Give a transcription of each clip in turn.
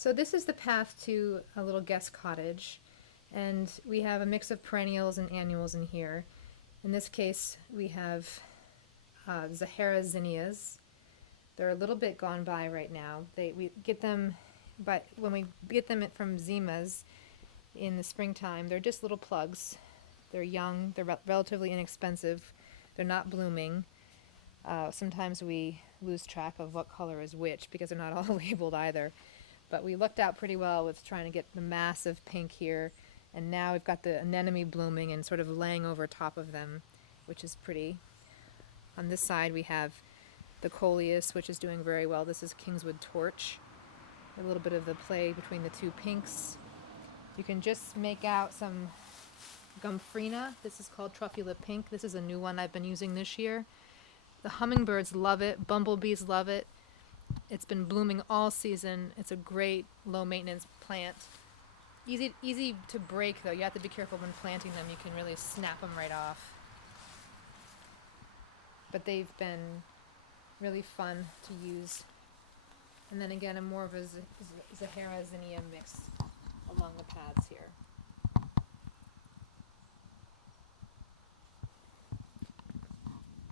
So this is the path to a little guest cottage, and we have a mix of perennials and annuals in here. In this case, we have Zahara zinnias. They're a little bit gone by right now. We get them, but when we get them from Zimas in the springtime, they're just little plugs. They're young. They're relatively inexpensive. They're not blooming. Sometimes we lose track of what color is which because they're not all labeled either. But we looked out pretty well with trying to get the massive pink here. And now we've got the anemone blooming and sort of laying over top of them, which is pretty. On this side we have the coleus, which is doing very well. This is Kingswood Torch. A little bit of the play between the two pinks. You can just make out some Gumfrina. This is called Truffula Pink. This is a new one I've been using this year. The hummingbirds love it. Bumblebees love it. It's been blooming all season. It's a great low maintenance plant. Easy to break though. You have to be careful when planting them. You can really snap them right off. But they've been really fun to use. And then again, I'm more of a Zahara zinnia mix along the paths here.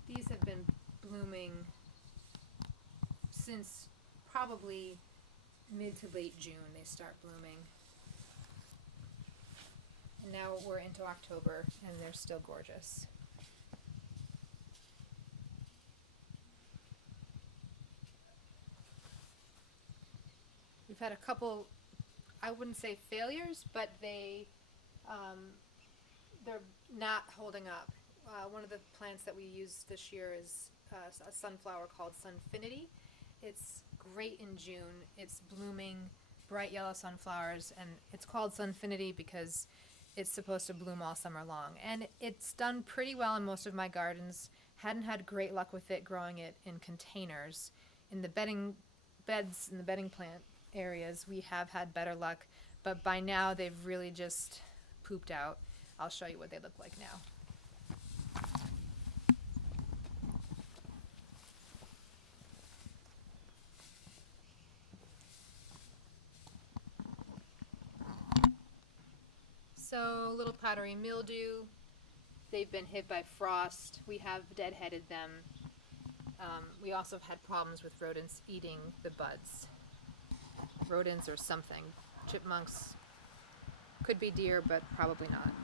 These have been blooming since probably mid to late June. They start blooming. And now we're into October and they're still gorgeous. We've had a couple, I wouldn't say failures, but they're not holding up. One of the plants that we used this year is a sunflower called Sunfinity. It's great in June. It's blooming bright yellow sunflowers, and it's called Sunfinity because it's supposed to bloom all summer long. And it's done pretty well in most of my gardens. Hadn't had great luck with it growing it in containers. In the bedding beds, in the bedding plant areas, we have had better luck, but by now they've really just pooped out. I'll show you what they look like now. So, little powdery mildew. They've been hit by frost. We have deadheaded them. We also have had problems with rodents eating the buds. Rodents or something. Chipmunks. Could be deer, but probably not.